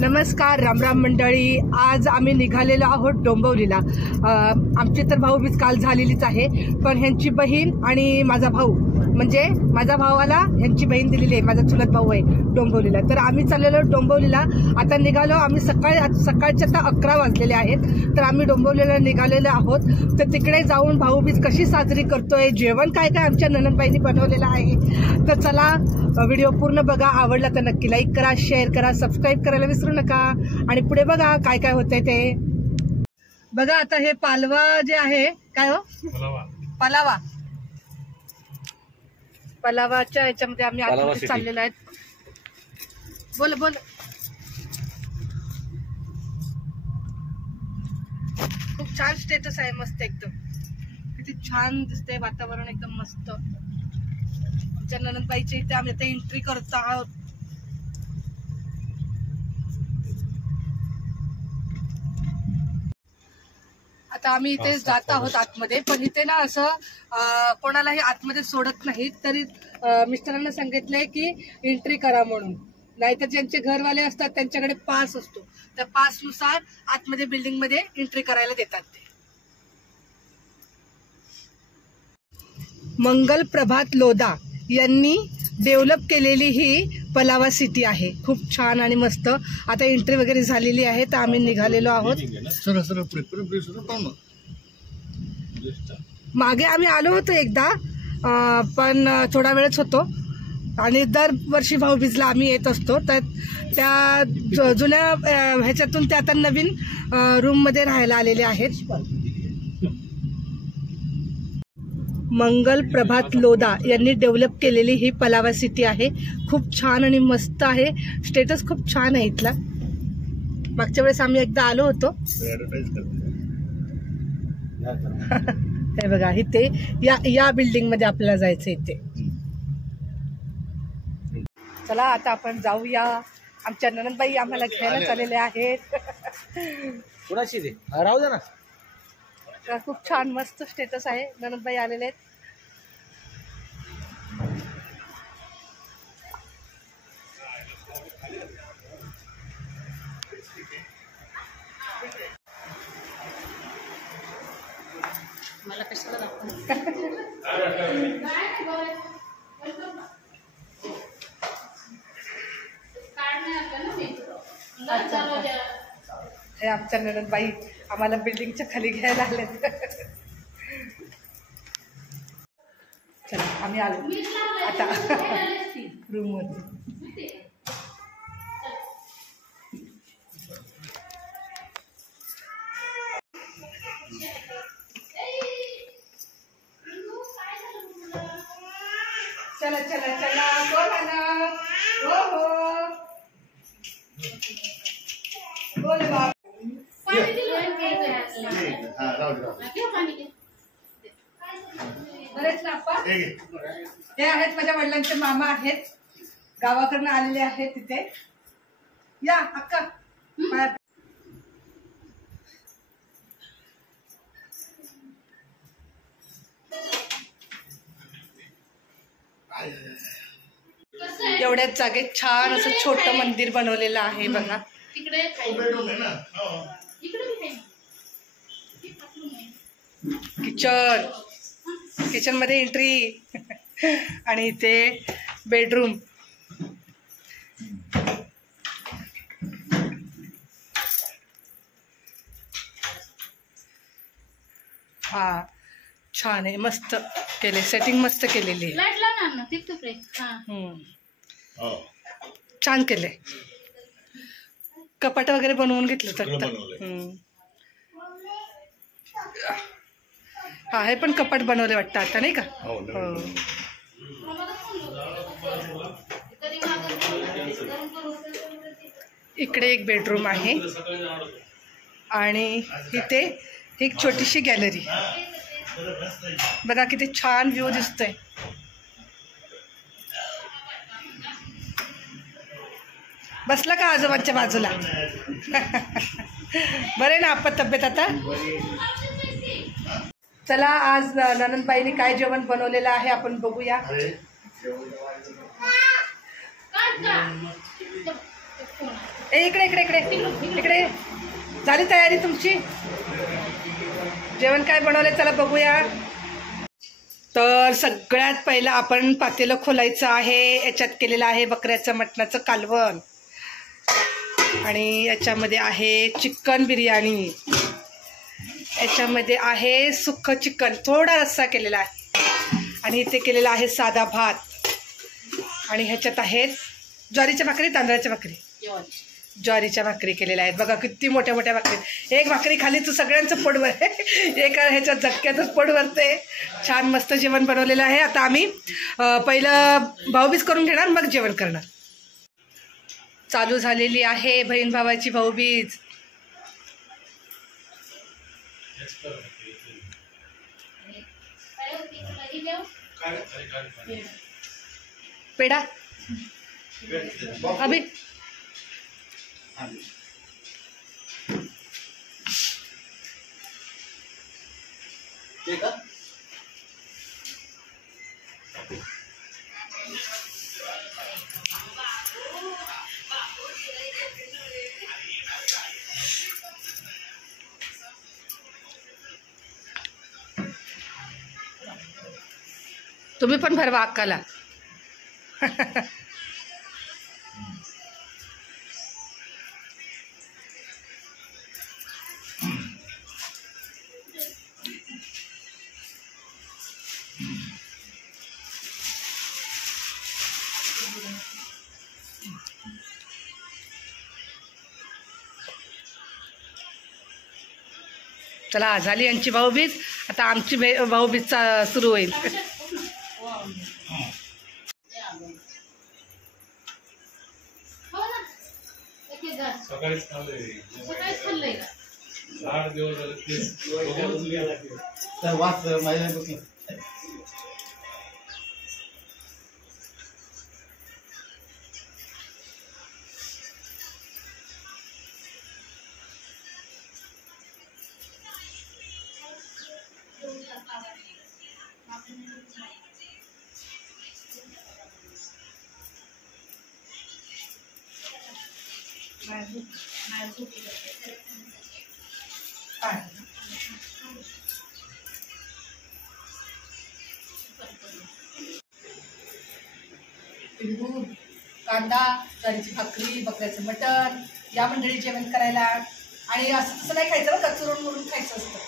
नमस्कार, रामराम मंडळी. आज आम्ही निघालेलो आहोत डोंबिवलीला. आमची तर भाऊबीज काल झालेलीच आहे, पण ह्यांची बहीण आणि माझा भाऊ म्हणजे माझा भावाला ह्यांची बहीण दिलेली आहे, माझा चुलत भाऊ आहे डोंबिवलीला. तर आम्ही चाललेलो डोंबिवलीला. आता निघालो आम्ही सकाळचे आता 11 वाजलेले आहेत. तर आम्ही डोंबिवलीला निघालेलो आहोत. तर तिकडे जाऊन भाऊबीज कशी साजरी करतोय, जेवण काय काय आमच्या ननंदबाईंनी बनवलेलं आहे. तर चला व्हिडिओ पूर्ण बघा. आवडला तर नक्की लाईक करा, शेअर करा, सबस्क्राईब करायला विसरू नका. आणि पुढे बघा काय काय होतंय ते बघा. आता हे पालवा जे आहे, काय हो, पलावा, पलावाच्या ह्याच्यामध्ये आम्ही आतमध्ये चाललेलो आहेत. बोल बोल. खूप छान स्टेटस आहे, मस्त एकदम. किती छान दिसतंय वातावरण, एकदम मस्त. आमच्या ननंदबाईच्या इथे आम्ही आता एंट्री करत आहोत. आता आम्ही इथे जात आहोत आतमध्ये, पण इथे ना असं कोणालाही आतमध्ये सोडत नाहीत. तरी मिस्टरांना सांगितलंय की एंट्री करा म्हणून, नाहीतर ज्यांचे घरवाले असतात त्यांच्याकडे पास असतो, त्या पासनुसार आतमध्ये बिल्डिंग मध्ये एंट्री करायला देतात ते. मंगल प्रभात लोधा यांनी डेव्हलप केलेली ही पलावा सिटी आहे. खूप छान आणि मस्त. आता एंट्री वगैरे झालेली आहे, तर आम्ही निघालेलो आहोत. मागे आम्ही आलो होतो एकदा, पण थोडा वेळच होतो. आणि दरवर्षी भाऊबीजला आम्ही येत असतो. तर त्या जुन्या ह्याच्यातून ते आता नवीन रूम मध्ये राहायला आलेले आहेत. मंगल प्रभात लोधा यांनी डेव्हलप केलेली ही पलावा सिटी आहे. खूप छान आणि मस्त आहे. स्टेटस खूप छान आहे इथला. मागच्या वेळेस आम्ही एकदा आलो होतो. हे बघा, इथे या बिल्डिंग मध्ये आपल्याला जायचं इथे. चला आता आपण जाऊया. आमच्या ननंदबाई आम्हाला घ्यायला चाललेल्या आहेत. राहू दे ना. खूप छान मस्त स्टेटस आहे. ननंदबाई आलेले आहेत. मला कशाला दाखवलं. हे आमच्या ननंदबाई आम्हाला बिल्डिंगच्या खाली घ्यायला आलेत. चला आम्ही आलो आता रूम मध्ये. चला चला चला, बोला ना. हो हो, बोल बाबा. बरेच ना आपा. हे आहेत माझ्या वडिलांचे मामा आहेत, गावाकडनं आलेले आहेत. तिथे या अक्का. एवढ्याच जागेत छान असं छोटं मंदिर बनवलेलं आहे बघा. किचन मध्ये एंट्री आणि इथे बेडरूम. हा छान आहे, मस्त केले, सेटिंग मस्त केलेली आहे. छान केले. कपाट वगैरे बनवून घेतलं तर. हा, हे पण कपाट बनवले वाटतं आता, नाही का? इकडे एक बेडरूम आहे आणि इथे एक छोटीशी गॅलरी. बघा किती छान व्ह्यू दिसतोय. बसला का आजोबांच्या बाजूला? बरे ना आपण तब्येत आता? चला आज ननंदबाईंनी काय जेवण बनवलेलं आहे आपण बघूया. इकडे इकडे इकडे इकडे. झाली तयारी तुमची? जेवण काय बनवलंय चला बघूया. तर सगळ्यात पहिलं आपण पातेलं खोलायचं आहे. याच्यात केलेलं आहे बकऱ्याचं मटणाचं कालवण आणि याच्यामध्ये आहे चिकन बिर्याणी. याच्यामध्ये आहे सुक्कं चिकन, थोडा रस्सा केलेला आहे आणि इथे केलेला आहे साधा भात आणि ह्याच्यात आहेत ज्वारीच्या भाकरी, तांदळाच्या भाकरी, ज्वारीच्या भाकरी केलेल्या आहेत. बघा किती मोठ्या मोठ्या भाकरी. एक भाकरी खाली तर सगळ्यांचं पोट भरते. एका ह्याच्यात झटक्यातच पोट भरते. छान मस्त जेवण बनवलेलं आहे. आता आम्ही पहिलं भाऊबीज करून घेणार, मग जेवण करणार. चालू झालेली आहे बहीण भावाची भाऊबीज. पेढा अभि तुम्ही पण भरवा अक्काला. चला झाली यांची भाऊबीज. आता आमची भाऊबीज सुरू होईल. सकाळीच खाल्लंय का? 8 दिवस झाले तर वाच माझ्या. लिंबू, कांदा, ज्वारीची भाकरी, बकऱ्याचं मटण, या मंडळी जेवण करायला. आणि असं तसं नाही खायचं बरं का, चुरून मुरून खायचं असतं.